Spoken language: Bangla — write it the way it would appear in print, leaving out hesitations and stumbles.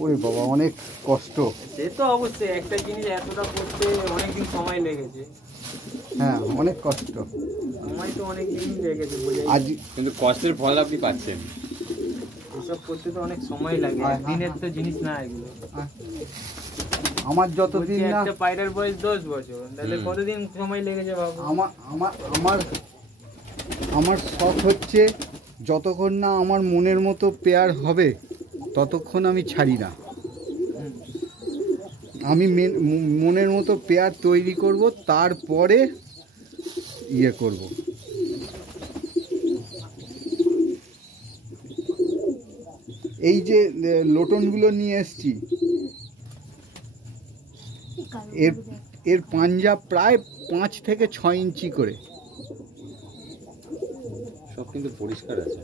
ওরে বাবা, অনেক কষ্ট। সে তো অবশ্যই, একটা জিনিস এতটা করতে অনেকদিন সময় লেগেছে। হ্যাঁ, অনেক কষ্ট, সময় তো অনেক দিন লেগেছে আজ কিন্তু কষ্টের ফল আপনি পাচ্ছেন। এসব করতে তো অনেক সময় লাগে, একদিনের তো জিনিস না এগুলো। আমার যতদিন না একটা পায়রার বয়স 10 বছর, তাহলে কতদিন সময় লেগেছে বাবু? আমার শখ হচ্ছে যতক্ষণ না আমার মনের মতো পেয়ার হবে ততক্ষণ আমি ছাড়ি না। আমি মনের মতো পেয়ার তৈরি করব, তারপরে ইয়ে করব। এই যে লোটনগুলো নিয়ে এসছি, এর পাঞ্জা প্রায় 5 থেকে 6 ইঞ্চি করে। সব কিন্তু পরিষ্কার আছে।